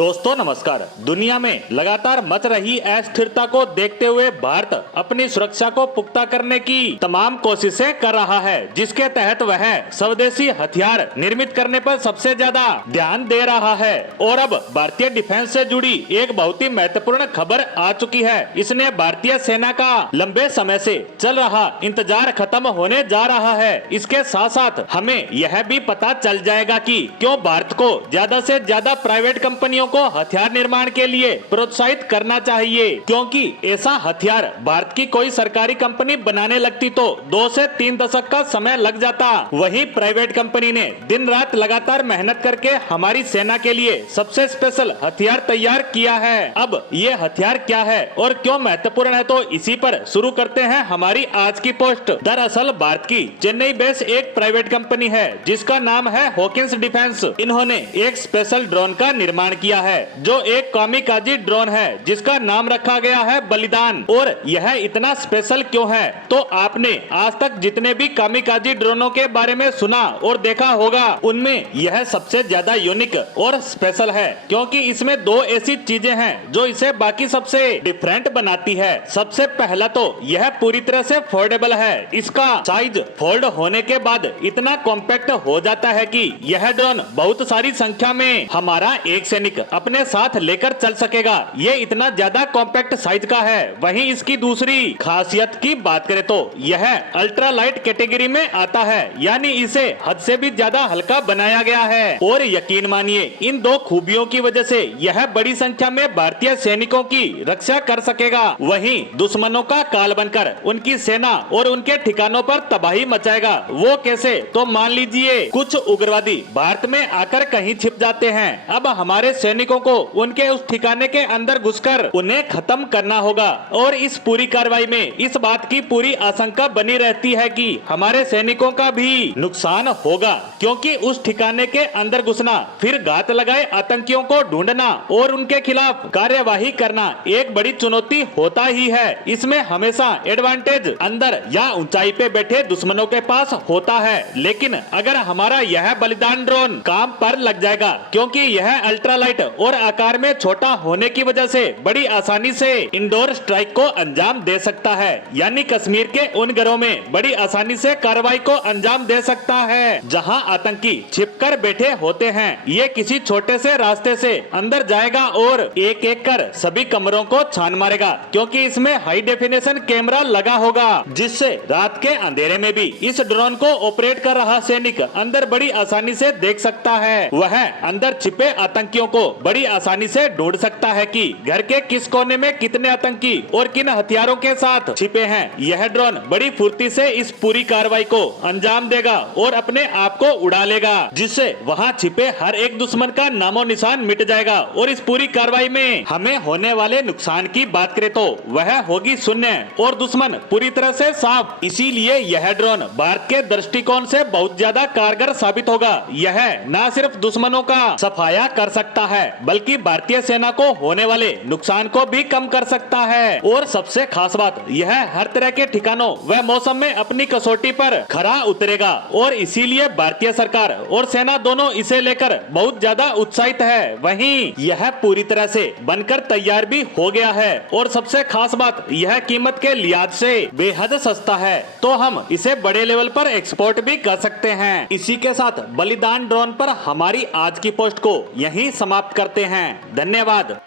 दोस्तों नमस्कार। दुनिया में लगातार मच रही अस्थिरता को देखते हुए भारत अपनी सुरक्षा को पुख्ता करने की तमाम कोशिशें कर रहा है, जिसके तहत वह स्वदेशी हथियार निर्मित करने पर सबसे ज्यादा ध्यान दे रहा है। और अब भारतीय डिफेंस से जुड़ी एक बहुत ही महत्वपूर्ण खबर आ चुकी है। इसने भारतीय सेना का लंबे समय से चल रहा इंतजार खत्म होने जा रहा है। इसके साथ साथ हमें यह भी पता चल जाएगा कि क्यों भारत को ज्यादा से ज्यादा प्राइवेट कंपनियों को हथियार निर्माण के लिए प्रोत्साहित करना चाहिए, क्योंकि ऐसा हथियार भारत की कोई सरकारी कंपनी बनाने लगती तो 2 से 3 दशक का समय लग जाता। वहीं प्राइवेट कंपनी ने दिन रात लगातार मेहनत करके हमारी सेना के लिए सबसे स्पेशल हथियार तैयार किया है। अब ये हथियार क्या है और क्यों महत्वपूर्ण है, तो इसी पर शुरू करते हैं हमारी आज की पोस्ट। दरअसल भारत की चेन्नई बेस एक प्राइवेट कंपनी है जिसका नाम है हॉकिंस डिफेंस। इन्होंने एक स्पेशल ड्रोन का निर्माण किया है जो एक कामिकाजी ड्रोन है जिसका नाम रखा गया है बलिदान। और यह इतना स्पेशल क्यों है, तो आपने आज तक जितने भी कामिकाजी ड्रोनों के बारे में सुना और देखा होगा उनमें यह सबसे ज्यादा यूनिक और स्पेशल है, क्योंकि इसमें 2 ऐसी चीजें हैं जो इसे बाकी सबसे डिफरेंट बनाती है। सबसे पहला तो यह पूरी तरह से फोल्डेबल है। इसका साइज फोल्ड होने के बाद इतना कॉम्पैक्ट हो जाता है कि यह ड्रोन बहुत सारी संख्या में हमारा एक सैनिक अपने साथ लेकर चल सकेगा। ये इतना ज्यादा कॉम्पैक्ट साइज का है। वहीं इसकी दूसरी खासियत की बात करें तो यह अल्ट्रा लाइट कैटेगरी में आता है, यानी इसे हद से भी ज्यादा हल्का बनाया गया है। और यकीन मानिए इन 2 खूबियों की वजह से यह बड़ी संख्या में भारतीय सैनिकों की रक्षा कर सकेगा। वहीं दुश्मनों का काल बनकर उनकी सेना और उनके ठिकानों पर तबाही मचाएगा। वो कैसे, तो मान लीजिए कुछ उग्रवादी भारत में आकर कहीं छिप जाते हैं। अब हमारे सैनिकों को उनके उस ठिकाने के अंदर घुसकर उन्हें खत्म करना होगा। और इस पूरी कार्रवाई में इस बात की पूरी आशंका बनी रहती है कि हमारे सैनिकों का भी नुकसान होगा, क्योंकि उस ठिकाने के अंदर घुसना, फिर घात लगाए आतंकियों को ढूंढना और उनके खिलाफ कार्यवाही करना एक बड़ी चुनौती होता ही है। इसमें हमेशा एडवांटेज अंदर या ऊंचाई पे बैठे दुश्मनों के पास होता है। लेकिन अगर हमारा यह बलिदान ड्रोन काम पर लग जाएगा, क्योंकि यह अल्ट्रालाइट और आकार में छोटा होने की वजह से बड़ी आसानी से इंडोर स्ट्राइक को अंजाम दे सकता है, यानी कश्मीर के उन घरों में बड़ी आसानी से कार्रवाई को अंजाम दे सकता है जहां आतंकी छिपकर बैठे होते हैं। ये किसी छोटे से रास्ते से अंदर जाएगा और एक एक कर सभी कमरों को छान मारेगा, क्योंकि इसमें हाई डेफिनेशन कैमरा लगा होगा, जिससे रात के अंधेरे में भी इस ड्रोन को ऑपरेट कर रहा सैनिक अंदर बड़ी आसानी से देख सकता है। वह अंदर छिपे आतंकियों को बड़ी आसानी से ढूंढ सकता है कि घर के किस कोने में कितने आतंकी और किन हथियारों के साथ छिपे हैं। यह ड्रोन बड़ी फुर्ती से इस पूरी कार्रवाई को अंजाम देगा और अपने आप को उड़ा लेगा, जिससे वहां छिपे हर एक दुश्मन का नामो निशान मिट जाएगा। और इस पूरी कार्रवाई में हमें होने वाले नुकसान की बात करें तो वह होगी शून्य और दुश्मन पूरी तरह से साफ। इसीलिए यह ड्रोन भारत के दृष्टिकोण से बहुत ज्यादा कारगर साबित होगा। यह न सिर्फ दुश्मनों का सफाया कर सकता है, बल्कि भारतीय सेना को होने वाले नुकसान को भी कम कर सकता है। और सबसे खास बात यह हर तरह के ठिकानों व मौसम में अपनी कसौटी पर खरा उतरेगा। और इसीलिए भारतीय सरकार और सेना दोनों इसे लेकर बहुत ज्यादा उत्साहित है। वहीं यह पूरी तरह से बनकर तैयार भी हो गया है। और सबसे खास बात यह कीमत के लिहाज से बेहद सस्ता है, तो हम इसे बड़े लेवल पर एक्सपोर्ट भी कर सकते हैं। इसी के साथ बलिदान ड्रोन पर हमारी आज की पोस्ट को यहीं समाप्त करते हैं। धन्यवाद।